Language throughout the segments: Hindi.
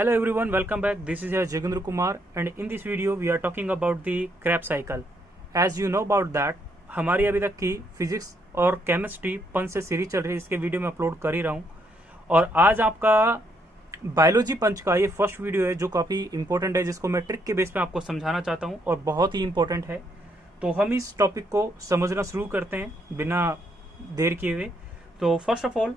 Hello everyone, welcome back. This is your Jogendra Kumar and in this video we are talking about the Krebs cycle. As you know about that, हमारी अभी तक की फिजिक्स और केमिस्ट्री पंच से सीरीज चल रही है, इसके वीडियो में अपलोड कर ही रहा हूँ। और आज आपका बायोलॉजी पंच का ये फर्स्ट वीडियो है जो काफ़ी इंपॉर्टेंट है, जिसको मैं ट्रिक के बेस पे आपको समझाना चाहता हूँ और बहुत ही इंपॉर्टेंट है। तो हम इस टॉपिक को समझना शुरू करते हैं बिना देर किए हुए। तो फर्स्ट ऑफ ऑल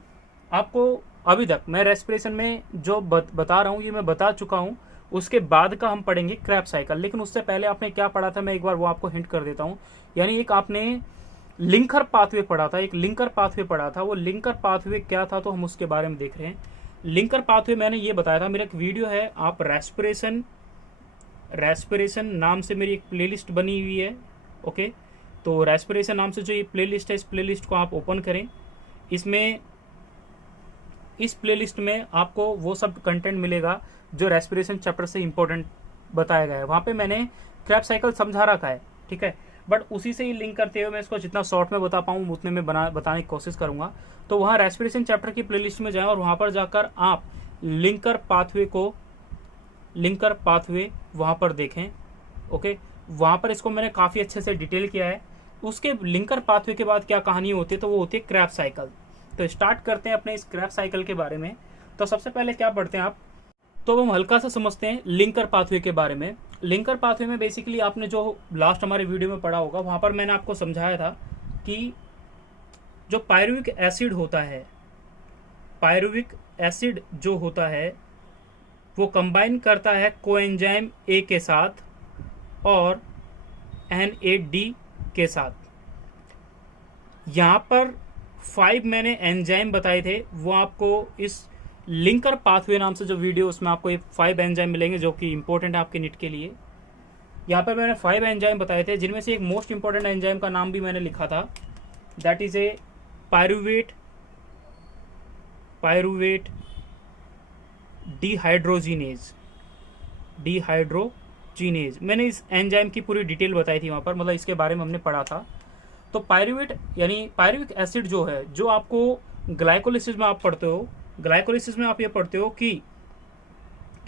आपको अभी तक मैं रेस्पिरेशन में जो बता रहा हूँ ये मैं बता चुका हूँ, उसके बाद का हम पढ़ेंगे क्रैब साइकिल। लेकिन उससे पहले आपने क्या पढ़ा था मैं एक बार वो आपको हिंट कर देता हूँ। यानी एक आपने लिंकर पाथवे पढ़ा था, एक लिंकर पाथवे पढ़ा था। वो लिंकर पाथवे क्या था तो हम उसके बारे में देख रहे हैं। लिंकर पाथवे मैंने ये बताया था, मेरा एक वीडियो है, आप रेस्पिरेशन नाम से मेरी एक प्लेलिस्ट बनी हुई है। ओके, तो रेस्पिरेशन नाम से जो ये प्लेलिस्ट है, इस प्लेलिस्ट को आप ओपन करें। इस प्लेलिस्ट में आपको वो सब कंटेंट मिलेगा जो रेस्पिरेशन चैप्टर से इंपॉर्टेंट बताया गया है। वहां पे मैंने क्रैब साइकिल समझा रखा है, ठीक है, बट उसी से ही लिंक करते हुए मैं इसको जितना शॉर्ट में बता पाऊँ उतने में बताने की कोशिश करूंगा। तो वहाँ रेस्पिरेशन चैप्टर की प्लेलिस्ट में जाएं और वहां पर जाकर आप लिंकर पाथवे वहां पर देखें। ओके, वहां पर इसको मैंने काफी अच्छे से डिटेल किया है। उसके लिंकर पाथवे के बाद क्या कहानी होती है तो वो होती है क्रैब साइकिल। तो स्टार्ट करते हैं अपने इस क्रैब साइकिल के बारे में। तो सबसे पहले क्या पढ़ते हैं आप, तो हम हल्का सा समझते हैं लिंकर पाथवे के बारे में। लिंकर पाथवे में बेसिकली आपने जो लास्ट हमारे वीडियो में पढ़ा होगा, वहां पर मैंने आपको समझाया था कि जो पायरुविक एसिड होता है, पायरुविक एसिड जो होता है वो कंबाइन करता है कोएंजाइम ए के साथ और NAD के साथ। यहां पर 5 मैंने एंजाइम बताए थे, वो आपको इस लिंकर पाथवे नाम से जो वीडियो, उसमें आपको ये 5 एंजाइम मिलेंगे जो कि इंपॉर्टेंट है आपके नीट के लिए। यहाँ पर मैंने 5 एंजाइम बताए थे, जिनमें से एक मोस्ट इंपॉर्टेंट एंजाइम का नाम भी मैंने लिखा था, दैट इज ए पायरुवेट डिहाइड्रोजीनेज। मैंने इस एंजाइम की पूरी डिटेल बताई थी वहां पर, मतलब इसके बारे में हमने पढ़ा था। तो पायरुवेट यानी पायरुविक एसिड जो है, जो आपको ग्लाइकोलिसिस में आप पढ़ते हो, ग्लाइकोलिसिस में आप ये पढ़ते हो कि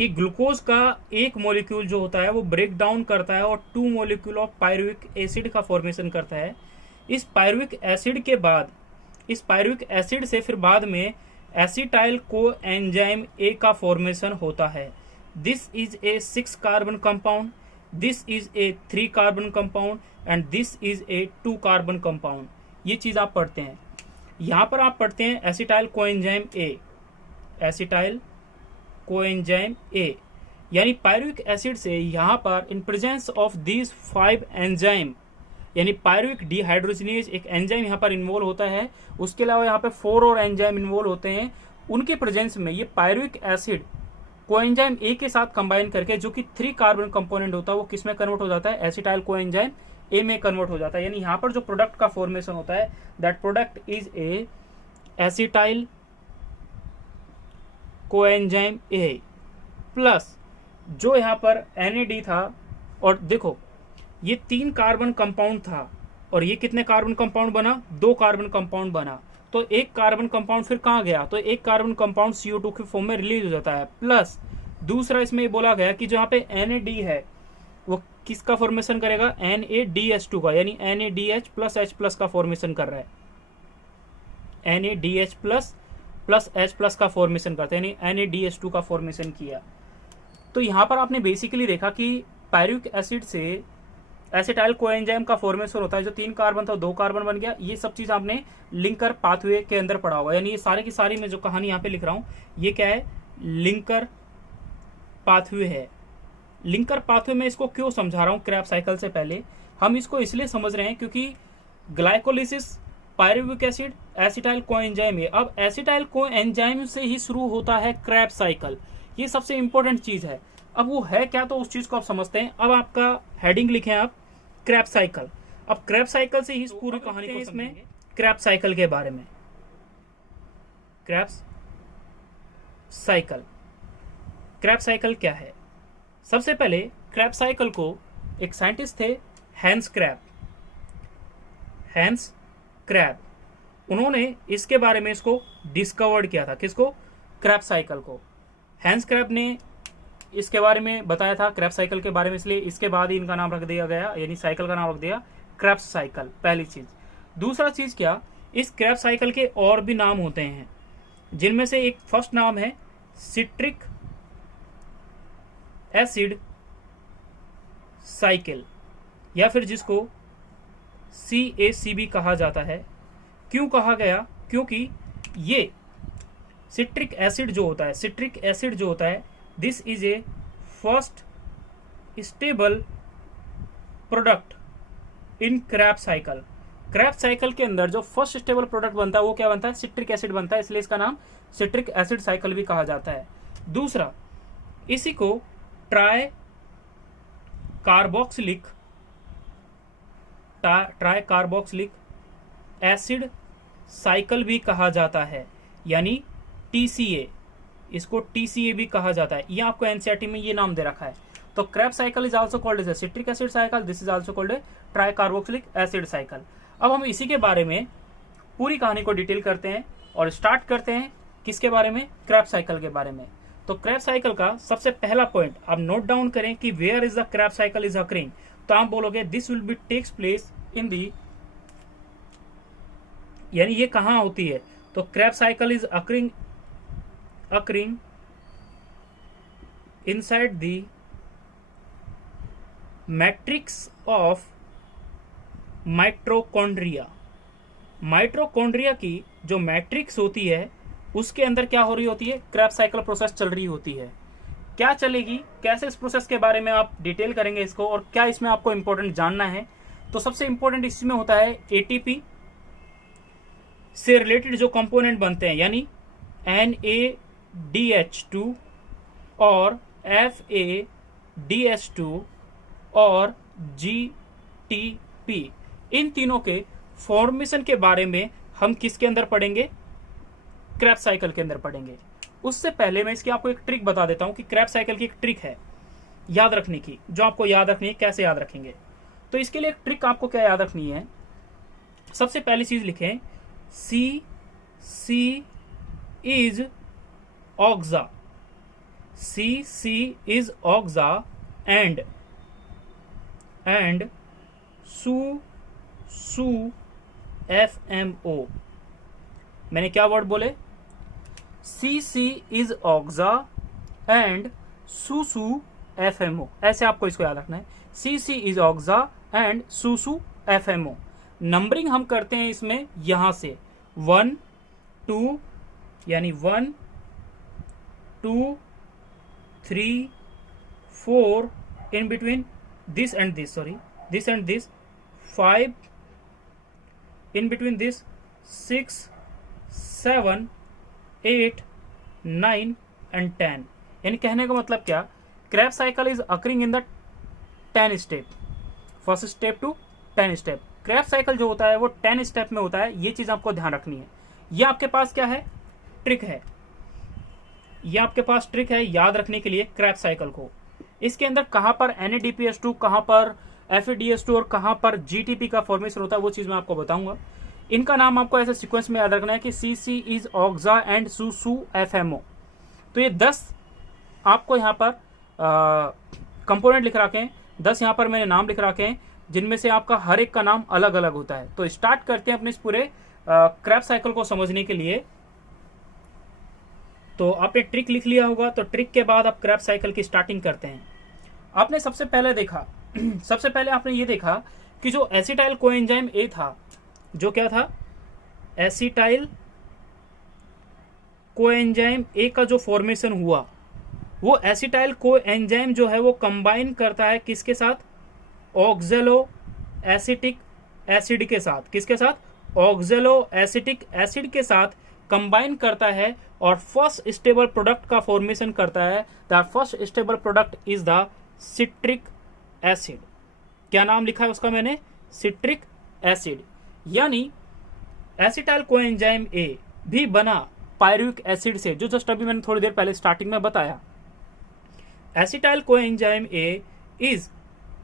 ग्लूकोज का एक मॉलिक्यूल जो होता है वो ब्रेक डाउन करता है और 2 मॉलिक्यूल ऑफ पायरुविक एसिड का फॉर्मेशन करता है। इस पायरुविक एसिड के बाद, इस पायरुविक एसिड से फिर बाद में एसिटाइल को एंजाइम ए का फॉर्मेशन होता है। This is a 6 carbon compound, this is a 3 carbon compound and this is a 2 carbon compound. ये चीज आप पढ़ते हैं। यहां पर आप पढ़ते हैं एसिटाइल कोएंजाइम ए, एसिटाइल कोएंजाइम ए, यानी पायरुविक एसिड से यहां पर in presence of these 5 enzyme, यानी पायरुविक डिहाइड्रोजिनेज एक एंजाइम यहां पर इन्वॉल्व होता है। उसके अलावा यहाँ पे 4 और एंजाइम इन्वॉल्व होते हैं। उनके प्रेजेंस में ये पायरुविक एसिड कोएंजाइम ए के साथ कंबाइन करके, जो कि 3 कार्बन कंपोनेंट होता है, वो किस में कन्वर्ट हो जाता है, एसिटाइल कोएंजाइम ए में कन्वर्ट हो जाता है। यानी यहां पर जो प्रोडक्ट का फॉर्मेशन होता है, that product is a acetyl coenzyme A plus जो यहां पर NAD था। और देखो ये 3 कार्बन कंपाउंड था और ये कितने कार्बन कंपाउंड बना, 2 कार्बन कंपाउंड बना। तो एक कार्बन कंपाउंड फिर कहां गया, तो एक कार्बन कंपाउंड CO2 के फॉर्म में रिलीज हो जाता है। प्लस दूसरा इसमें ये बोला गया कि जहां पे NAD है वो किसका फॉर्मेशन करेगा, NADH2 का, यानी NADH प्लस H प्लस का फॉर्मेशन कर रहा है। NADH प्लस H प्लस का फॉर्मेशन करता है, यानी NADH2 का फॉर्मेशन किया। तो यहां पर आपने बेसिकली देखा कि पायरुविक एसिड से एसिटाइल कोएंजाइम का फॉर्मेशन होता है, जो 3 कार्बन था 2 कार्बन बन गया। ये सब चीज आपने लिंकर पाथवे के अंदर पढ़ा होगा। यानी ये सारे की सारी मैं जो कहानी यहाँ पे लिख रहा हूँ ये क्या है, लिंकर पाथवे है। लिंकर पाथवे में इसको क्यों समझा रहा हूँ क्रैब साइकिल से पहले, हम इसको इसलिए समझ रहे हैं क्योंकि glycolysis, pyruvic acid, acetyl coenzyme है। अब एसिटाइल कोएंजाइम से ही शुरू होता है क्रैब साइकिल, ये सबसे इंपॉर्टेंट चीज है। अब वो है क्या, तो उस चीज को आप समझते हैं। अब आपका हेडिंग लिखें आप क्रैब साइकिल। अब क्रैब साइकिल से ही इस पूरी कहानी को इसमें क्रैब साइकिल के बारे में। क्रैब साइकिल क्या है, सबसे पहले क्रैब साइकिल को एक साइंटिस्ट थे हैंस क्रैब, उन्होंने इसके बारे में इसको डिस्कवर्ड किया था। किसको, क्रैब साइकिल को। हैंस क्रैब ने इसके बारे में बताया था, क्रेब्स साइकिल के बारे में, इसलिए इसके बाद ही इनका नाम रख दिया गया, यानी साइकिल का नाम रख दिया क्रेब्स साइकिल, पहली चीज। दूसरा चीज क्या, इस क्रेब्स साइकिल के और भी नाम होते हैं, जिनमें से एक फर्स्ट नाम है सिट्रिक एसिड साइकिल, या फिर जिसको CACB कहा जाता है। क्यों कहा गया, क्योंकि ये सिट्रिक एसिड जो होता है, सिट्रिक एसिड जो होता है, this is a first stable product in Krebs cycle. Krebs cycle के अंदर जो फर्स्ट स्टेबल प्रोडक्ट बनता है वो क्या बनता है, सिट्रिक एसिड बनता है, इसलिए इसका नाम सिट्रिक एसिड साइकिल भी कहा जाता है। दूसरा, इसी को ट्राई कार्बोक्सिलिक एसिड साइकिल भी कहा जाता है, यानी TCA, इसको TCA भी कहा जाता है। ये आपको NCERT में ये नाम दे रखा है। तो Krebs cycle is also called as a citric acid cycle, this is also called a tricarboxylic acid cycle. अब हम इसी के बारे में पूरी कहानी को डिटेल करते हैं और स्टार्ट करते हैं किसके बारे में, क्रैब साइकिल के बारे में। तो क्रैब साइकिल का सबसे पहला पॉइंट आप नोट डाउन करें कि where is the Krebs cycle is occurring, तो आप बोलोगे this will be takes place in the, यानी ये कहां होती है, तो Krebs cycle is occurring inside the matrix of mitochondria. Mitochondria की जो मैट्रिक्स होती है उसके अंदर क्या हो रही होती है, क्रैब साइकिल प्रोसेस चल रही होती है। क्या चलेगी, कैसे, इस प्रोसेस के बारे में आप डिटेल करेंगे इसको, और क्या इसमें आपको इंपॉर्टेंट जानना है। तो सबसे इंपॉर्टेंट इसमें होता है ATP से रिलेटेड जो कंपोनेंट बनते हैं, यानी NADH2 और FADH2 और GTP, इन तीनों के फॉर्मेशन के बारे में हम किसके अंदर पढ़ेंगे, क्रैब साइकिल के अंदर पढ़ेंगे। उससे पहले मैं इसकी आपको एक ट्रिक बता देता हूं कि क्रैब साइकिल की एक ट्रिक है याद रखने की, जो आपको याद रखनी है। कैसे याद रखेंगे, तो इसके लिए एक ट्रिक आपको क्या याद रखनी है, सबसे पहली चीज लिखें CC is oxa, CC is oxa and su FMO। मैंने क्या वर्ड बोले, CC is oxa and su FMO, ऐसे आपको इसको याद रखना है। CC is oxa and su FMO। Numbering हम करते हैं इसमें यहां से 1 2, यानी 1 2 3 4, in between this and this, this and this 5, in between this 6 7 8 9 and 10। यानी कहने का मतलब क्या, Krebs cycle is occurring in the 10 step, first step to 10 step. Krebs cycle जो होता है वो 10 स्टेप में होता है, ये चीज आपको ध्यान रखनी है। ये आपके पास क्या है, ट्रिक है, ये आपके पास ट्रिक है याद रखने के लिए क्रैब साइकिल को। इसके अंदर कहां पर NADPH2, कहां पर FADH2 और कहां पर GTP का फॉर्मेशन होता है वो चीज मैं आपको बताऊंगा। इनका नाम आपको ऐसे सीक्वेंस में याद रखना है कि CC is oxa and su FMO। तो ये 10 आपको यहाँ पर कंपोनेंट लिख रखे हैं, 10 यहाँ पर मैंने नाम लिख रखे हैं, जिनमें से आपका हर एक का नाम अलग अलग होता है। तो स्टार्ट करते हैं अपने इस पूरे क्रैब साइकिल को समझने के लिए। तो आपने ट्रिक लिख लिया होगा, तो ट्रिक के बाद आप क्रैब साइकिल की स्टार्टिंग करते हैं। आपने सबसे पहले देखा सबसे पहले आपने ये देखा कि जो एसिटाइल कोएंजाइम A था, जो क्या था, एसिटाइल कोएंजाइम A का जो फॉर्मेशन हुआ, वो एसिटाइल कोएंजाइम जो है वो कंबाइन करता है किसके साथ, ऑक्जेलो एसिटिक एसिड के साथ। किसके साथ, ऑक्जेलो एसिटिक एसिड के साथ कंबाइन करता है और फर्स्ट स्टेबल प्रोडक्ट का फॉर्मेशन करता है। The first stable product is the citric acid. क्या नाम लिखा है उसका मैंने, सिट्रिक एसिड। यानी एसिटाइल कोएंजाइम A भी बना पायरुविक एसिड से, जो जस्ट अभी मैंने थोड़ी देर पहले स्टार्टिंग में बताया। Acetyl coenzyme A is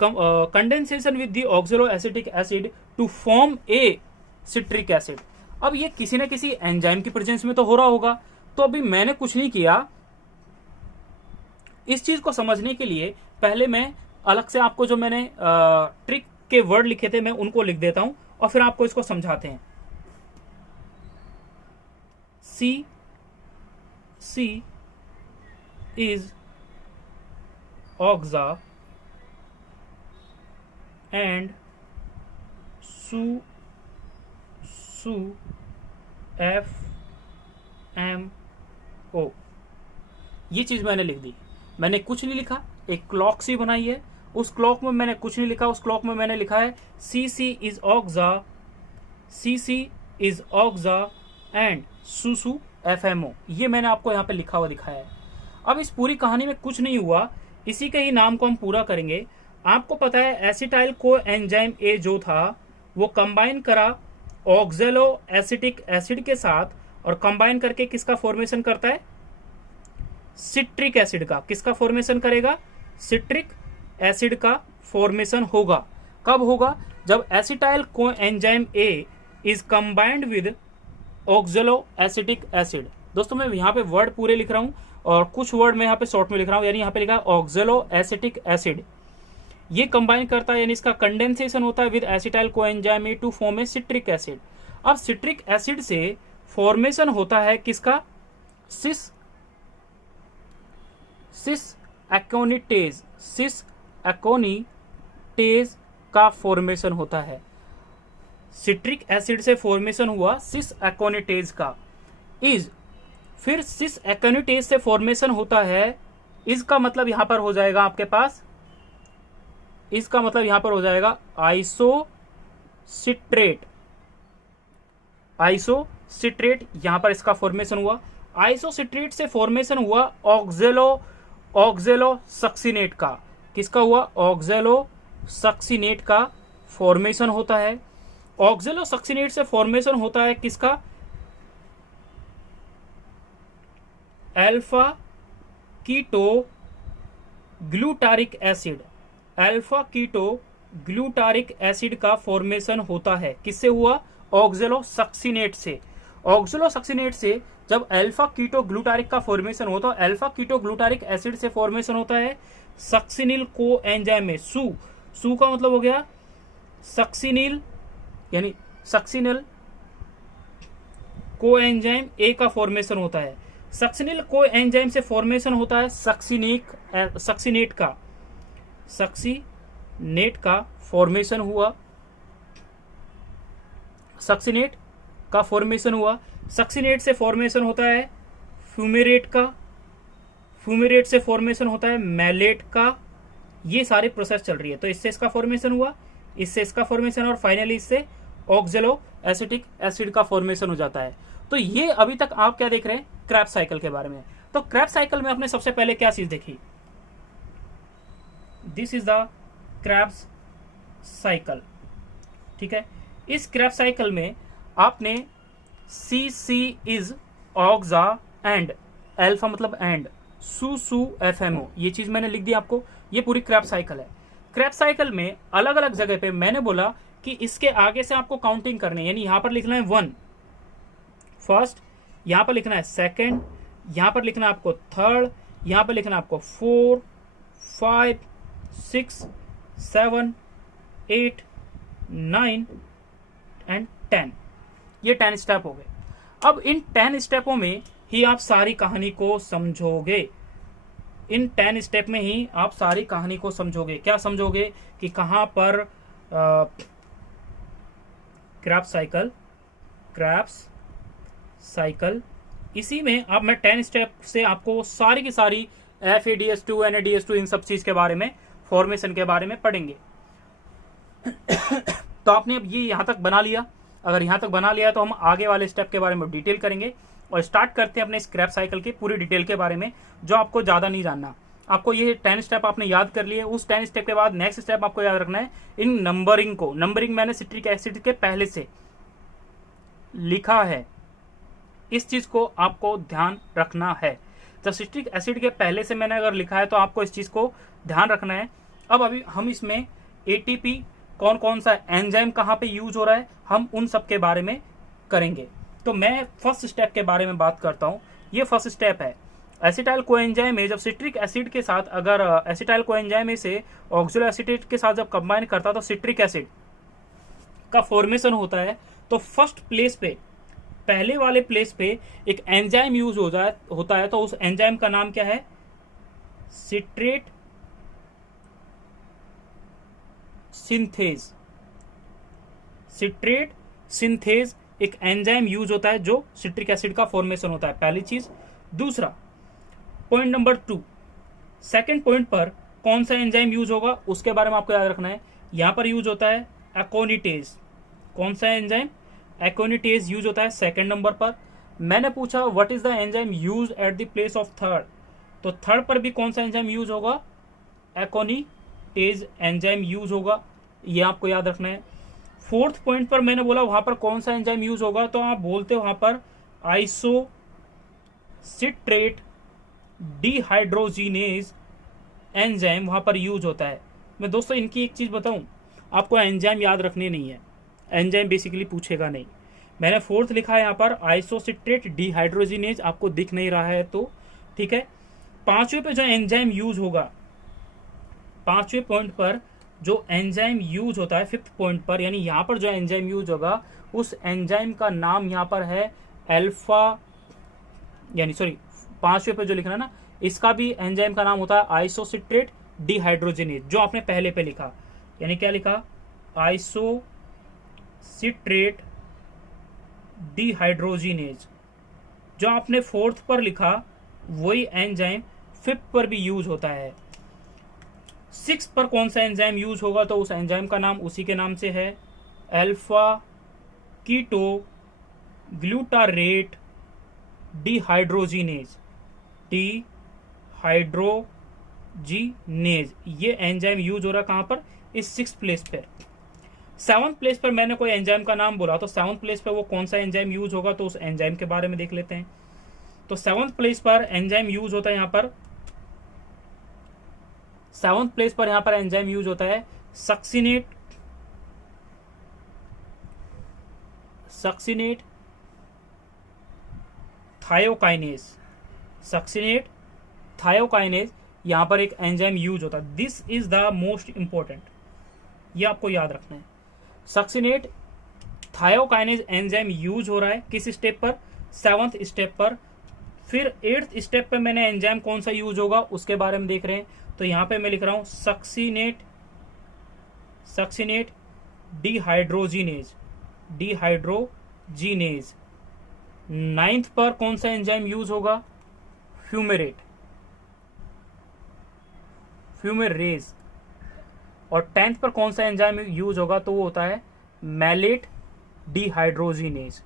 condensation with the oxaloacetic acid to form a citric acid. अब ये किसी न किसी एंजाइम की प्रेजेंस में तो हो रहा होगा। तो अभी मैंने कुछ नहीं किया, इस चीज को समझने के लिए पहले मैं अलग से आपको जो मैंने ट्रिक के वर्ड लिखे थे मैं उनको लिख देता हूं और फिर आपको इसको समझाते हैं। C is oxa and su FMO। ये चीज मैंने लिख दी। मैंने कुछ नहीं लिखा, एक क्लॉक सी बनाई है, उस क्लॉक में मैंने कुछ नहीं लिखा, उस क्लॉक में मैंने लिखा है CC is oxa एंड सुसु FMO। ये मैंने आपको यहाँ पे लिखा हुआ दिखाया है। अब इस पूरी कहानी में कुछ नहीं हुआ, इसी के ही नाम को हम पूरा करेंगे। आपको पता है एसिटाइल को एंजाइम ए जो था वो कंबाइन करा ऑक्जेलो एसिटिक एसिड के साथ, और कंबाइन करके किसका फॉर्मेशन करता है? सिट्रिक एसिड का। किसका फॉर्मेशन करेगा? सिट्रिक एसिड का फॉर्मेशन होगा। कब होगा? जब acetyl co enzyme A is combined with ऑक्जेलो acetic acid. दोस्तों मैं यहाँ पे वर्ड पूरे लिख रहा हूँ और कुछ वर्ड मैं यहाँ पे शॉर्ट में लिख रहा हूँ, यानी यहाँ पे लिखा है ऑक्जेलो एसिटिक एसिड। ये कंबाइन करता है, यानी इसका कंडेंसेशन होता है with acetyl coenzyme A to form a citric acid. अब सिट्रिक एसिड से फॉर्मेशन होता है किसका? सिस एकोनिटेज का फॉर्मेशन होता है। सिट्रिक एसिड से फॉर्मेशन हुआ सिस एकोनिटेज का। फिर सिस एकोनिटेज से फॉर्मेशन होता है, इसका मतलब यहां पर हो जाएगा आपके पास, इसका मतलब यहां पर हो जाएगा आइसोसिट्रेट। यहां पर इसका फॉर्मेशन हुआ। आइसोसिट्रेट से फॉर्मेशन हुआ ऑक्जेलो सक्सिनेट का। किसका हुआ? ऑक्जेलो सक्सिनेट का फॉर्मेशन होता है। ऑक्जेलो सक्सिनेट से फॉर्मेशन होता है किसका? Alpha keto glutaric acid. Alpha keto glutaric acid का फॉर्मेशन होता है। किससे हुआ? ऑक्जेलो सक्सिनेट से। ऑक्जेलो सक्सिनेट से जब अल्फा कीटो ग्लूटारिक का फॉर्मेशन होता है, अल्फा कीटो ग्लूटारिक एसिड से फॉर्मेशन होता है सक्सिनिल को एंजाइम में। सू का मतलब हो गया सक्सिनिल, यानी सक्सिनिल को एंजाइम ए का फॉर्मेशन होता है। सक्सिनिल को एंजाइम से फॉर्मेशन होता है सक्सिनेट का फॉर्मेशन हुआ। सक्सिनेट का फॉर्मेशन हुआ। सक्सिनेट से फॉर्मेशन होता है फ्यूमेरेट का। फ्यूमेरेट से फॉर्मेशन होता है मैलेट का। ये सारे प्रोसेस चल रही है। तो इससे इसका फॉर्मेशन हुआ, इससे इसका फॉर्मेशन, और फाइनली इससे ऑक्जेलो एसिटिक एसिड का फॉर्मेशन हो जाता है। तो ये अभी तक आप क्या देख रहे हैं? क्रेब्स साइकिल के बारे में। तो क्रेब्स साइकिल में आपने सबसे पहले क्या चीज देखी? This is the Krebs cycle. ठीक है, इस क्रेब्स साइकिल में आपने CC is oxa and alpha मतलब एंड सू FMO, ये चीज मैंने लिख दी आपको। ये पूरी क्रेब्स साइकिल है। क्रेब्स साइकिल में अलग अलग जगह पे मैंने बोला कि इसके आगे से आपको काउंटिंग करनी है, यानी यहां पर लिखना है 1 फर्स्ट, यहां पर लिखना है सेकंड, यहां पर लिखना है आपको थर्ड, यहां पर लिखना है आपको 4 5 6 7 8 9 एंड 10। ये 10 स्टेप हो गए। अब इन 10 स्टेपों में ही आप सारी कहानी को समझोगे। इन 10 स्टेप में ही आप सारी कहानी को समझोगे। क्या समझोगे? कि कहां पर क्रेब्स साइकिल, इसी में अब मैं 10 स्टेप से आपको सारी की सारी FADS2 NADS2 इन सब चीज के बारे में, फॉर्मेशन के बारे में पढ़ेंगे। तो आपने अब ये यहां तक बना लिया। अगर यहां तक बना लिया तो हम आगे वाले स्टेप के बारे में डिटेल करेंगे और स्टार्ट करते हैं अपने इस क्रेब्स साइकिल की पूरी डिटेल के बारे में, जो आपको ज्यादा नहीं जानना। आपको ये 10 स्टेप आपने याद कर लिए। उस 10 स्टेप के बाद नेक्स्ट स्टेप आपको याद रखना है इन नंबरिंग को। नंबरिंग मैंने सिट्रिक एसिड के पहले से लिखा है, इस चीज को आपको ध्यान रखना है। जब सिट्रिक एसिड के पहले से मैंने अगर लिखा है तो आपको इस चीज को ध्यान रखना है। अब अभी हम इसमें ATP कौन कौन सा एंजाइम कहाँ पे यूज हो रहा है, हम उन सब के बारे में करेंगे। तो मैं फर्स्ट स्टेप के बारे में बात करता हूं। ये फर्स्ट स्टेप है एसिटाइल कोएंजाइम में जब सिट्रिक एसिड के साथ अगर एसिटाइल कोएंजाइम में से ऑक्सलो एसीटेट के साथ जब कंबाइन करता है तो सिट्रिक एसिड का फॉर्मेशन होता है। तो फर्स्ट प्लेस पे, पहले वाले प्लेस पे एक एंजाइम यूज होता है। तो उस एंजाइम का नाम क्या है? Citrate synthase. सिट्रेट सिंथेज एक एंजाइम यूज होता है जो सिट्रिक एसिड का फॉर्मेशन होता है, पहली चीज। दूसरा, पॉइंट नंबर 2, सेकंड पॉइंट पर कौन सा एंजाइम यूज होगा उसके बारे में आपको याद रखना है। यहां पर यूज होता है एकोनिटेज। कौन सा एंजाइम? एकोनिटेज यूज होता है सेकंड नंबर पर। मैंने पूछा what is the enzyme use at the place of third, तो थर्ड पर भी कौन सा एंजाइम यूज होगा? एकोनिटेज एंजाइम यूज होगा, ये आपको याद रखना है। फोर्थ पॉइंट पर मैंने बोला वहां पर कौन सा एंजाइम यूज होगा, तो आप बोलते हो वहां पर आइसोसिट्रेट डिहाइड्रोजिनेज एंजाइम वहां पर यूज होता है। मैं दोस्तों इनकी एक चीज बताऊं, आपको एंजाइम याद रखने नहीं है, एंजाइम बेसिकली पूछेगा नहीं। मैंने फोर्थ लिखा है यहाँ पर आइसोसिट्रेट डिहाइड्रोजिनेज, आपको दिख नहीं रहा है तो ठीक है। पांचवें पे जो एंजाइम यूज होगा, पांचवें पॉइंट पर जो एंजाइम यूज होता है, फिफ्थ पॉइंट पर, यानी यहाँ पर जो एंजाइम यूज होगा उस एंजाइम का नाम यहाँ पर है अल्फा, यानी सॉरी पांचवें पे जो लिखना है ना, इसका भी एंजाइम का नाम होता है आइसोसिट्रेट डिहाइड्रोजिनेज, जो आपने पहले पे लिखा, यानी क्या लिखा? Isocitrate dehydrogenase. जो आपने फोर्थ पर लिखा वही एंजाइम फिफ्थ पर भी यूज होता है। सिक्स पर कौन सा एंजाइम यूज होगा, तो उस एंजाइम का नाम उसी के नाम से है alpha keto glutarate dehydrogenase. Dehydrogenase ये एंजाइम यूज हो रहा है कहां पर? इस सिक्स प्लेस पर। सेवंथ प्लेस पर मैंने कोई एंजाइम का नाम बोला, तो सेवंथ प्लेस पर वो कौन सा एंजाइम यूज होगा, तो उस एंजाइम के बारे में देख लेते हैं। तो सेवंथ प्लेस पर एंजाइम यूज होता है यहां पर, सेवंथ प्लेस पर यहां पर एंजाइम यूज होता है सक्सिनेट थायोकाइनेज। सक्सिनेट थायोकाइनेज यहां पर एक एंजाइम यूज होता है। This is the most important, ये आपको याद रखना है। सक्सिनेट थायोकाइनेज एंजाइम यूज हो रहा है किस स्टेप पर? सेवंथ स्टेप पर। फिर एट्थ स्टेप पे मैंने एंजाइम कौन सा यूज होगा उसके बारे में देख रहे हैं। तो यहां पे मैं लिख रहा हूं सक्सिनेट डिहाइड्रोजिनेज। नाइन्थ पर कौन सा एंजाइम यूज होगा? फ्यूमेरेज। और 10th पर कौन सा एंजाइम यूज होगा, तो वो होता है मैलेट डिहाइड्रोजिनेज।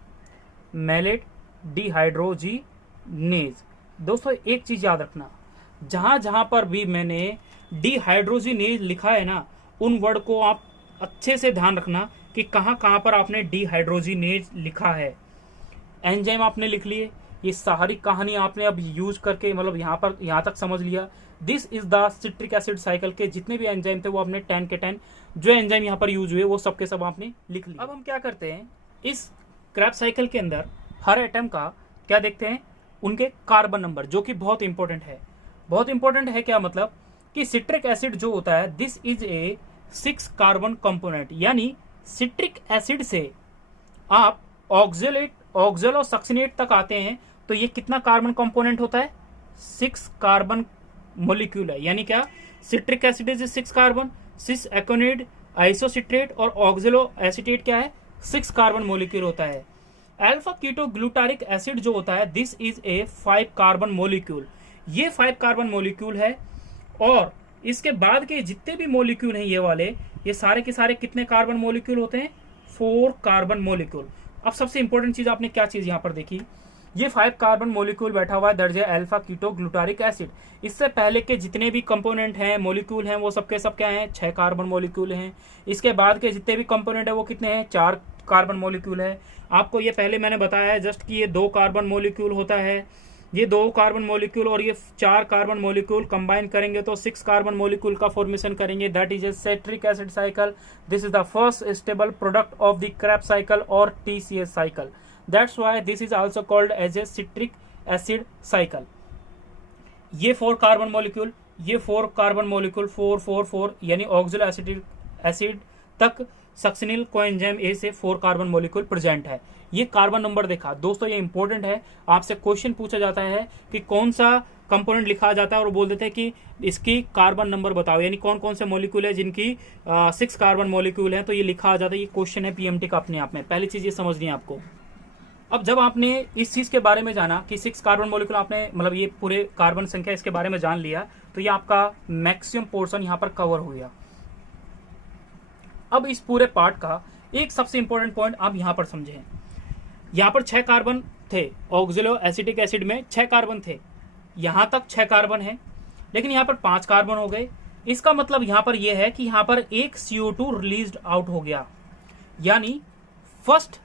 दोस्तों एक चीज याद रखना, जहां जहां पर भी मैंने डिहाइड्रोजिनेज लिखा है ना, उन वर्ड को आप अच्छे से ध्यान रखना कि कहां कहां पर आपने डिहाइड्रोजिनेज लिखा है। एंजाइम आपने लिख लिए, ये सारी कहानी आपने अब यूज करके मतलब यहाँ तक समझ लिया। This is the citric acid cycle के जितने भी एंजाइम थे वो आपने 10 के 10 जो एंजाइम यहाँ पर यूज हुए वो सब के सब आपने लिख लिया। अब हम क्या करते हैं, इस क्रेब्स साइकिल के अंदर हर एटम का क्या देखते हैं? उनके कार्बन नंबर, जो कि बहुत इंपॉर्टेंट है। बहुत इंपॉर्टेंट है क्या मतलब कि सिट्रिक एसिड जो होता है this is a 6 carbon component, यानी सिट्रिक एसिड से आप ऑक्जेलो सक्सिनेट तक आते हैं तो ये कितना कार्बन कंपोनेंट होता है? 6 कार्बन मोलिक्यूल है। यानी क्या? Citric acid is 6 carbon, cis aconitate isocitrate और ऑक्जेलो एसीटेट क्या है? 6 कार्बन मोलिक्यूल होता है। अल्फा कीटो ग्लूटारिक एसिड जो होता है this is a 5 carbon molecule, ये 5 कार्बन मोलिक्यूल है। और इसके बाद के जितने भी मोलिक्यूल हैं ये वाले, ये सारे के सारे कितने कार्बन मोलिक्यूल होते हैं? 4 कार्बन मोलिक्यूल। अब सबसे इंपॉर्टेंट चीज आपने क्या चीज यहां पर देखी, ये 5 कार्बन मोलिक्यूल बैठा हुआ है दर्जे अल्फा कीटो ग्लूटारिक एसिड। इससे पहले के जितने भी कंपोनेंट हैं, मोलिक्यूल हैं, वो सबके सब क्या हैं? 6 कार्बन मोलिक्यूल हैं। इसके बाद के जितने भी कंपोनेंट है वो कितने हैं? 4 कार्बन मोलिक्यूल है। आपको ये पहले मैंने बताया है जस्ट कि ये 2 कार्बन मोलिक्यूल होता है। ये 2 कार्बन मोलिक्यूल और ये 4 कार्बन मोलिक्यूल कंबाइन करेंगे तो 6 कार्बन मोलिक्यूल का फॉर्मेशन करेंगे, that is a citric acid cycle. This is the first stable product of the Krebs cycle और TCA cycle. That's why this is also called as a citric acid cycle. ये 4 कार्बन मॉलिक्यूल, ये 4 कार्बन मॉलिक्यूल, 4 4 4 यानी ऑक्सिलो एसिटिक एसिड तक सक्सिनिल कोएंजाइम ए से 4 कार्बन मॉलिक्यूल प्रेजेंट है। ये कार्बन नंबर देखा दोस्तों, ये इंपॉर्टेंट है। आपसे क्वेश्चन पूछा जाता है कि कौन सा कंपोनेंट लिखा जाता है और बोल देते हैं कि इसकी कार्बन नंबर बताओ, यानी कौन कौन से मॉलिक्यूल है जिनकी 6 कार्बन मॉलिक्यूल है, तो ये लिखा आ जाता है। ये क्वेश्चन है पीएमटी का अपने आप में। पहली चीज ये समझनी है आपको। अब जब आपने इस चीज के बारे में जाना कि 6 कार्बन मॉलिक्यूल, आपने मतलब ये पूरे कार्बन संख्या इसके बारे में जान लिया, तो ये आपका मैक्सिमम पोर्शन यहाँ पर कवर हो गया। अब इस पूरे पार्ट का एक सबसे इंपॉर्टेंट पॉइंट आप यहां पर समझें। यहां पर 6 कार्बन थे, ऑक्सिलो एसिटिक एसिड में 6 कार्बन थे, यहां तक 6 कार्बन है, लेकिन यहां पर 5 कार्बन हो गए। इसका मतलब यहां पर यह है कि यहां पर एक CO2 रिलीज्ड आउट हो गया, यानी फर्स्ट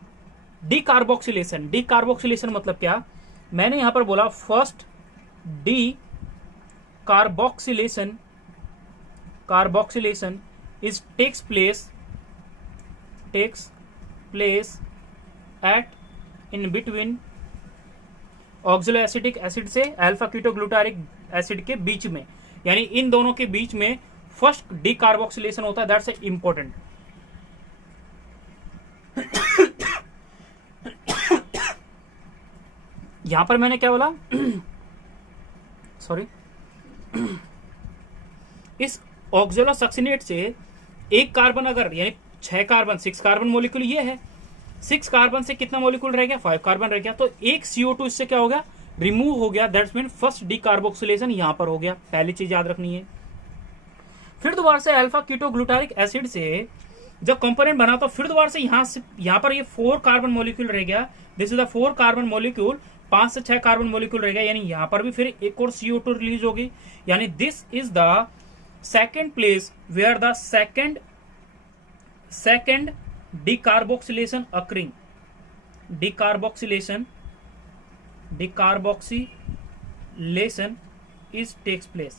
डीकार्बोक्सिलेशन। डीकार्बोक्सिलेशन मतलब क्या, मैंने यहां पर बोला first decarboxylation, carboxylation is takes place at in between oxaloacetic acid से अल्फा कीटोग्लूटारिक एसिड के बीच में, यानी इन दोनों के बीच में फर्स्ट डीकार्बोक्सिलेशन होता है। That's important. यहां पर मैंने क्या बोला सॉरी, इस ऑक्सिलो सक्सिनेट से एक कार्बन अगर, यानी 6 कार्बन, 6 कार्बन मॉलिक्यूल ये है, 6 कार्बन से कितना मॉलिक्यूल रह गया, 5 कार्बन रह गया, तो एक CO2 इससे क्या हो गया, रिमूव हो गया। दैट्स मीन फर्स्ट डीकार्बोक्सिलेशन यहां पर हो गया। पहली चीज याद रखनी है। फिर दोबारा से अल्फा कीटोग्लूटारिक एसिड से जब कंपोनेंट बना तो फिर दोबारा से यहां पर ये 4 कार्बन मॉलिक्यूल रह गया। This is the 4 carbon molecule, 5 से 6 कार्बन मॉलिक्यूल रह गया, यानी यहां पर भी फिर एक और CO2 रिलीज होगी। यानी this is the second place where the second decarboxylation occurring, decarboxylation is takes place।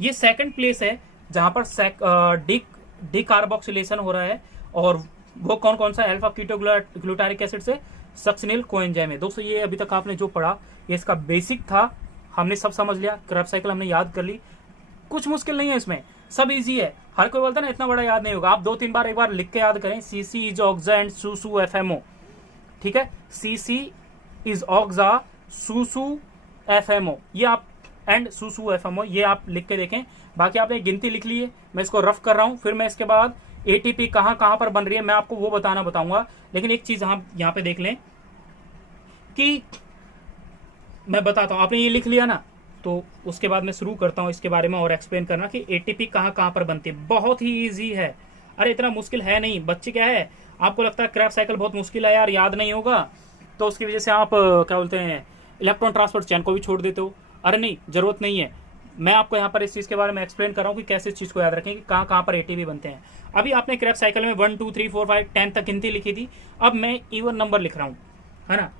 ये सेकंड प्लेस है जहां पर डीकार्बोक्सिलेशन हो रहा है, और वो कौन कौन सा, अल्फा कीटोग्लूटारिक एसिड से सक्सिनिल कोएंजाइम है। दोस्तों ये अभी तक आपने जो पढ़ा ये इसका बेसिक था, हमने सब समझ लिया। क्रेब्स साइकिल हमने याद कर ली, कुछ मुश्किल नहीं है इसमें, सब इजी है। हर कोई बोलता है ना इतना बड़ा याद नहीं होगा, आप 2-3 बार एक बार लिख के याद करें। CC इज ऑक्सा एंड सुसु FMO, ठीक है, CC इज ऑक्सा सुसु FMO, ये आप एंड सुसु FMO ये आप लिख के देखें। बाकी आपने गिनती लिख ली है, मैं इसको रफ कर रहा हूं, फिर मैं इसके बाद ATP कहां कहां पर बन रही है मैं आपको वो बताऊंगा। लेकिन एक चीज आप यहां पे देख लें कि मैं बताता हूं, आपने ये लिख लिया ना, तो उसके बाद मैं शुरू करता हूं इसके बारे में और एक्सप्लेन करना कि ATP कहां कहां पर बनती है। बहुत ही इजी है, अरे इतना मुश्किल है नहीं। बच्चे क्या है, आपको लगता है क्रेब्स साइकिल बहुत मुश्किल है यार, याद नहीं होगा, तो उसकी वजह से आप क्या बोलते हैं इलेक्ट्रॉन ट्रांसपोर्ट चेन को भी छोड़ देते हो। अरे नहीं, जरूरत नहीं है। मैं आपको यहाँ पर इस चीज के बारे में एक्सप्लेन कर रहा हूँ कि कैसे इस चीज को याद रखें कि कहां कहां पर ATP बनते हैं। अभी आपने क्रेब्स साइकिल में 1 2 3 4 5 10 तक गिनती लिखी थी, अब मैं E1 नंबर लिख रहा हूं, है ना,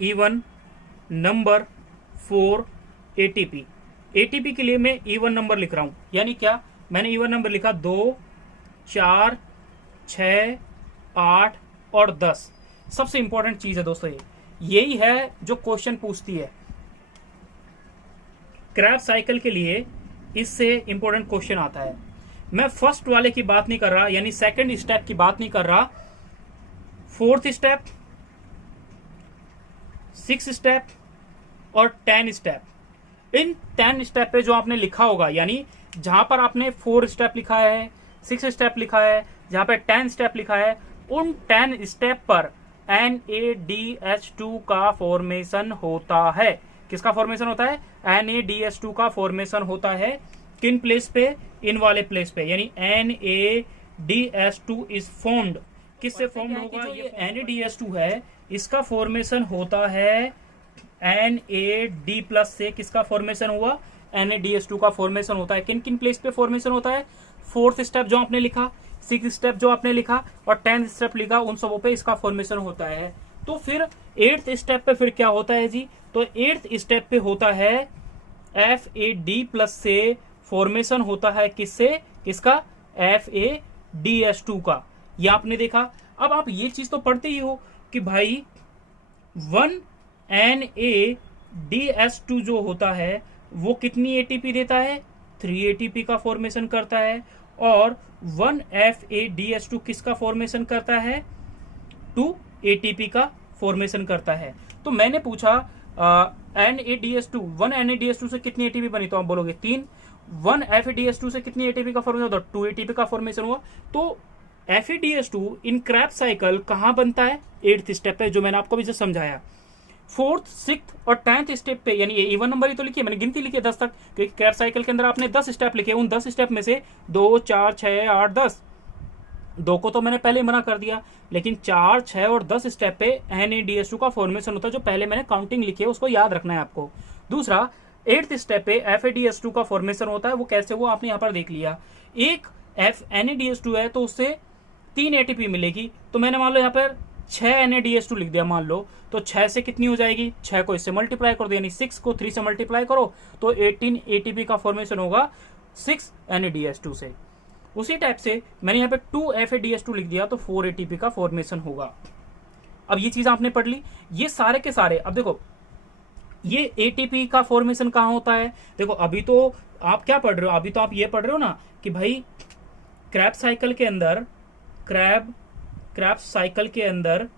E1 नंबर 4 ATP के लिए मैं E1 नंबर लिख रहा हूं, यानी क्या, मैंने E1 नंबर लिखा 2 4 6 8 और 10। सबसे इंपॉर्टेंट चीज है दोस्तों, यही है जो क्वेश्चन पूछती है क्रेब्स साइकिल के लिए, इससे इंपॉर्टेंट क्वेश्चन आता है। मैं फर्स्ट वाले की बात नहीं कर रहा, यानी सेकंड स्टेप की बात नहीं कर रहा, 4th स्टेप, 6th स्टेप और 10 स्टेप। इन 10 स्टेप पे जो आपने लिखा होगा, यानी जहां पर आपने 4 स्टेप लिखा है, 6 स्टेप लिखा है, जहां पे 10 स्टेप लिखा है, उन 10 स्टेप पर NaDH2 का फॉर्मेशन होता है। किसका फॉर्मेशन होता है, NaDH2 का फॉर्मेशन होता है। किन प्लेस पे, इन वाले प्लेस पे, यानी NaDH2 इज फॉर्म्ड। किससे फॉर्म होगा, ये NaDH2 है, इसका फॉर्मेशन होता है NAD+ से। किसका फॉर्मेशन हुआ, NaDH2 का फॉर्मेशन होता है। किन किन प्लेस पे फॉर्मेशन होता है, 4th स्टेप जो आपने लिखा, 6th स्टेप जो आपने लिखा और 10th स्टेप लिखा, उन सबों पे इसका फॉर्मेशन होता है। तो फिर 8th स्टेप पे फिर क्या होता है जी, तो 8th स्टेप पे होता है FAD+ से फॉर्मेशन होता है। किससे, किसका, FADH2 का। ये आपने देखा। अब आप ये चीज तो पढ़ते ही हो कि भाई 1 Na DS2 जो होता है वो कितनी एटीपी देता है, 3 एटीपी का फॉर्मेशन करता है, और 1FADS2 किसका फॉर्मेशन करता है, 2 एटीपी का फॉर्मेशन करता है। तो मैंने पूछा NADS2, 1 NADS2 से कितनी एटीपी बनी, तो आप बोलोगे 3। 1FADS2 से कितनी एटीपी का फॉर्मेशन होता, 2 एटीपी का फॉर्मेशन हुआ। तो FADS2 इन क्रैब्स साइकिल कहाँ बनता है, 8th स्टेप पे, जो मैंने आपको भी जस्ट समझाया। 4th, 6th और 10th स्टेप पे, यानी ये इवन नंबर ही तो लिखिए, मैंने गिनती लिखी है 10 तक, क्योंकि क्रैब साइकिल के अंदर आपने 10 स्टेप लिखे, उन 10 स्टेप में से 2, 4, 6, 8, 10, 2 को तो मैंने पहले ही मना कर दिया, लेकिन 4, 6 और 10 स्टेप पे NADS2 का फॉर्मेशन होता है, जो पहले मैंने काउंटिंग लिखी है उसको याद रखना है आपको। दूसरा 8th स्टेप पे FADS2 का फॉर्मेशन होता है, वो कैसे, वो आपने यहाँ पर देख लिया। एक NADS2 है तो उससे 3 एटीपी मिलेगी, तो मैंने मान लो यहाँ पर 6 NADS2 लिख दिया मान लो, तो 6 से कितनी हो जाएगी, 6 को इससे मल्टीप्लाई कर दो, यानी 6 को 3 से मल्टीप्लाई करो तो 18 एटीपी का फॉर्मेशन होगा 6 NADS2 से। उसी टाइप से मैंने यहाँ पे 2 FADS2 लिख दिया तो 4 एटीपी का फॉर्मेशन होगा। अब ये चीज आपने पढ़ ली, ये सारे के सारे। अब देखो ये एटीपी का फॉर्मेशन कहाँ होता है, देखो अभी तो आप क्या पढ़ रहे हो, अभी तो आप ये पढ़ रहे हो ना कि भाई क्रैब साइकिल के अंदर, क्रैब साइकिल के अंदर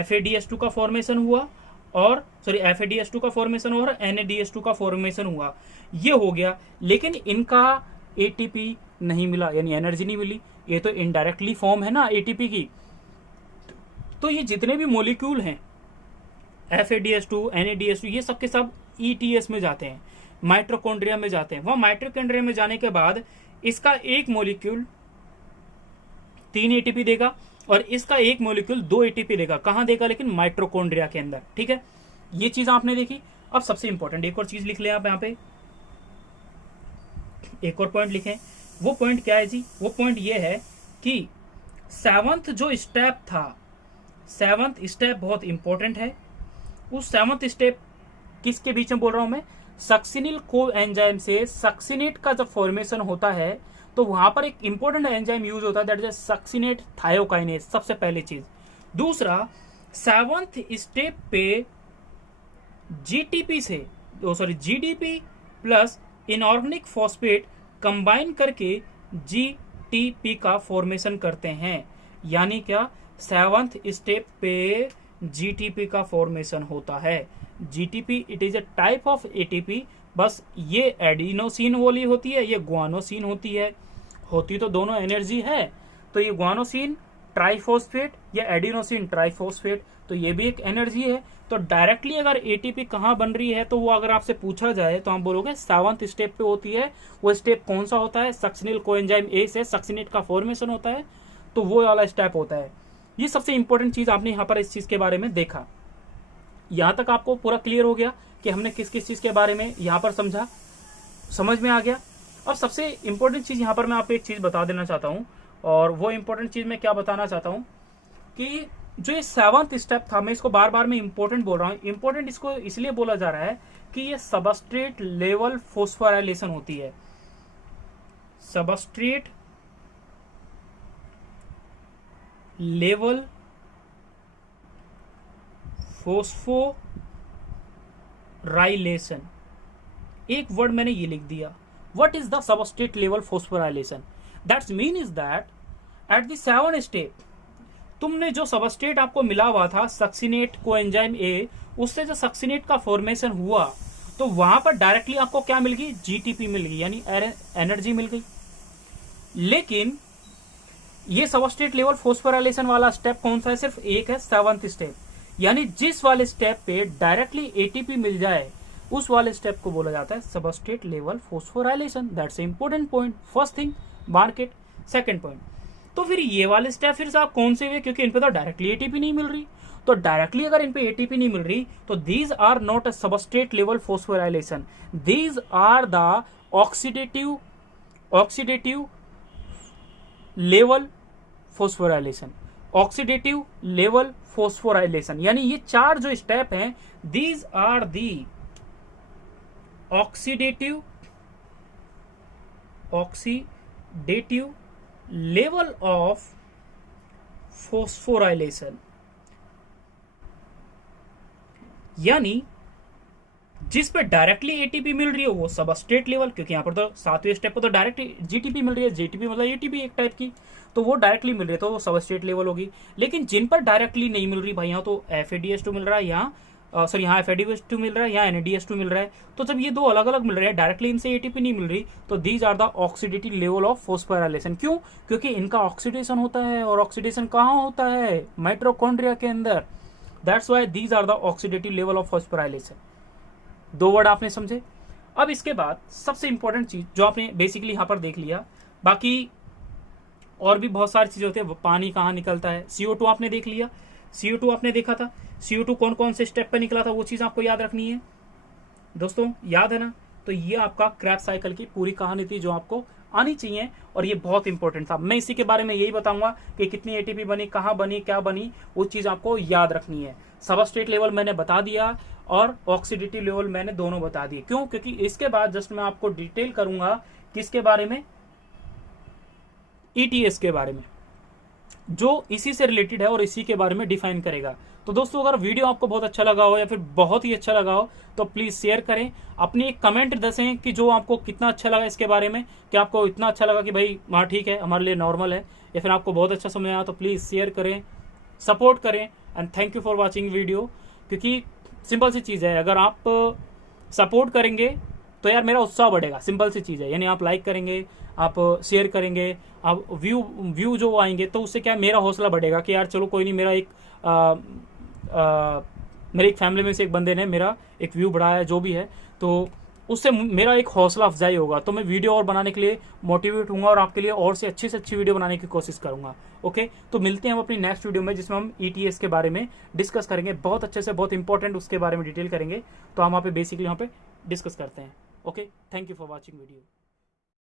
FADS2 का फॉर्मेशन हुआ, और सॉरी FADS2 का फॉर्मेशन हुआ और NADS2 का फॉर्मेशन हुआ, ये हो गया, लेकिन इनका एटीपी नहीं मिला, यानी एनर्जी नहीं मिली, ये तो इनडायरेक्टली फॉर्म है ना एटीपी की। तो ये जितने भी मॉलिक्यूल हैं FADS2, NADS2, ये सब के सब ETS में जाते हैं, माइटोकॉन्ड्रिया में जाते हैं। वहां माइटोकॉन्ड्रिया में जाने के बाद इसका एक मॉलिक्यूल 3 एटीपी देगा और इसका एक मॉलिक्यूल 2 एटीपी देगा। कहां देगा, लेकिन माइटोकॉन्ड्रिया के अंदर। ठीक है, ये चीज आपने देखी। अब सबसे इंपॉर्टेंट एक और चीज लिख लें आप यहाँ पे, एक और पॉइंट लिखें। वो पॉइंट क्या है जी, वो पॉइंट ये है कि 7th जो स्टेप था, 7th स्टेप बहुत इंपॉर्टेंट है। उस 7th स्टेप किसके बीच में बोल रहा हूं मैं, सक्सिनिल को एंजाइम से सक्सिनेट का जब फॉर्मेशन होता है तो वहां पर एक इंपॉर्टेंट एंजाइम यूज होता है, दैट इज सक्सिनेट थायोकाइनेज, सबसे पहली चीज। दूसरा 7th स्टेप पे GDP plus inorganic phosphate combine करके GTP का फॉर्मेशन करते हैं। यानी क्या, 7th स्टेप पे GTP का फॉर्मेशन होता है। GTP it is a type of ATP, बस ये एडिनोसिन वाली होती है, ये ग्वानोसिन होती है, होती तो दोनों एनर्जी है। तो ये ग्वानोसिन ट्राइफॉस्फेट या एडिनोसिन ट्राइफॉस्फेट, तो ये भी एक एनर्जी है। तो डायरेक्टली अगर ATP कहाँ बन रही है, तो वो अगर आपसे पूछा जाए तो हम बोलोगे 7th स्टेप पे होती है। वो स्टेप कौन सा होता है, सक्सिनिल कोएंजाइम A से सक्सिनेट का फॉर्मेशन होता है, तो वो वाला स्टेप होता है। ये सबसे इंपॉर्टेंट चीज आपने यहाँ पर इस चीज के बारे में देखा। यहाँ तक आपको पूरा क्लियर हो गया कि हमने किस किस चीज के बारे में यहाँ पर समझा, समझ में आ गया। अब सबसे इंपॉर्टेंट चीज यहाँ पर मैं आपको एक चीज बता देना चाहता हूँ, और वो इंपॉर्टेंट चीज मैं क्या बताना चाहता हूँ कि जो ये 7th स्टेप था, मैं इसको बार बार मैं इंपॉर्टेंट बोल रहा हूँ। इंपॉर्टेंट इसको इसलिए बोला जा रहा है कि ये सबस्ट्रेट लेवल फोस्फोराइलेशन होती है। सबस्ट्रेट लेवल फोस्फोराइलेशन, एक वर्ड मैंने ये लिख दिया। What is the substrate level phosphorylation, that's mean is that at the 7th step तुमने जो सबस्ट्रेट आपको मिला हुआ था सक्सिनेट कोएंजाइम A, उससे जो सक्सिनेट का फॉर्मेशन हुआ तो वहां पर डायरेक्टली आपको क्या मिल गई, GTP मिल गई, यानी एनर्जी मिल गई। लेकिन ये सबस्ट्रेट लेवल फोस्फोराइलेशन वाला स्टेप कौन सा है, सिर्फ एक है, 7th स्टेप। यानी जिस वाले स्टेप पे डायरेक्टली ATP मिल जाए उस वाले स्टेप को बोला जाता है substrate level phosphorylation. That's important point, first thing market. Second point, तो फिर ये वाले स्टेप फिर साहब कौन से हुए, क्योंकि इन पे तो डायरेक्टली ATP नहीं मिल रही। तो डायरेक्टली अगर इन पे ATP नहीं मिल रही तो these are not a substrate level phosphorylation, these are the oxidative level phosphorylation, oxidative level phosphorylation. यानी ये 4 जो स्टेप हैं, these are the oxidative level of phosphorylation. यानी जिस पे डायरेक्टली एटीपी मिल रही है वो सबस्ट्रेट लेवल, क्योंकि यहाँ पर तो 7वें स्टेप पर तो डायरेक्ट जीटीपी मिल रही है, जीटीपी मतलब एटीपी एक टाइप की, तो वो डायरेक्टली मिल रही है तो वो सबस्ट्रेट लेवल होगी। लेकिन जिन पर डायरेक्टली नहीं मिल रही भाई, यहाँ तो FADH2 मिल रहा है, यहाँ सॉरी यहाँ FADH2 मिल रहा है, यहाँ NADH2 मिल रहा है, तो जब ये दो अलग अलग मिल रहे हैं, डायरेक्टली इनसे एटीपी नहीं मिल रही, तो these are the oxidative level of phosphorylation. क्यों? क्योंकि इनका ऑक्सीडेशन होता है, और ऑक्सीडेशन कहाँ होता है? माइटोकॉन्ड्रिया के अंदर। That's why these are the oxidative level of phosphorylation. 2 word आपने समझे। अब इसके बाद सबसे इंपॉर्टेंट चीज जो आपने बेसिकली यहाँ पर देख लिया, बाकी और भी बहुत सारी चीजें होती है। पानी कहाँ निकलता है, CO2 आपने देख लिया, CO2 आपने देखा था, CO2 कौन कौन से स्टेप पे निकला था, वो चीज आपको याद रखनी है दोस्तों, याद है ना। तो ये आपका क्रैब्स साइकिल की पूरी कहानी थी जो आपको आनी चाहिए, और ये बहुत इंपॉर्टेंट था। मैं इसी के बारे में यही बताऊंगा कि कितनी एटीपी बनी, कहाँ बनी, क्या बनी, वो चीज आपको याद रखनी है। सबस्ट्रेट लेवल मैंने बता दिया और ऑक्सीडेटिव लेवल मैंने दोनों बता दिए। क्यों? क्योंकि इसके बाद जस्ट मैं आपको डिटेल करूंगा किसके बारे में, ETS के बारे में, जो इसी से रिलेटेड है और इसी के बारे में डिफाइन करेगा। तो दोस्तों अगर वीडियो आपको बहुत अच्छा लगा हो या फिर बहुत ही अच्छा लगा हो तो प्लीज शेयर करें, अपनी एक कमेंट दसें कि जो आपको कितना अच्छा लगा इसके बारे में, कि आपको इतना अच्छा लगा कि भाई हाँ ठीक है हमारे लिए नॉर्मल है, या फिर आपको बहुत अच्छा समझ आया, तो प्लीज शेयर करें, सपोर्ट करें, and thank you for watching video. क्योंकि सिंपल सी चीज़ है, अगर आप सपोर्ट करेंगे तो यार मेरा उत्साह बढ़ेगा, सिंपल सी चीज़ है। यानी आप लाइक करेंगे, आप शेयर करेंगे, आप व्यू जो आएंगे, तो उससे क्या है, मेरा हौसला बढ़ेगा कि यार चलो कोई नहीं, मेरा मेरे एक फैमिली में से एक बंदे ने मेरा एक व्यू बढ़ाया, जो भी है, तो उससे मेरा एक हौसला अफजाई होगा, तो मैं वीडियो और बनाने के लिए मोटिवेट हूँगा और आपके लिए और से अच्छी वीडियो बनाने की कोशिश करूँगा। ओके, तो मिलते हैं हम अपनी नेक्स्ट वीडियो में, जिसमें हम ETS के बारे में डिस्कस करेंगे, बहुत अच्छे से, बहुत इंपॉर्टेंट उसके बारे में डिटेल करेंगे, तो हम वहाँ पे बेसिकली वहाँ पे डिस्कस करते हैं। Okay, thank you for watching video.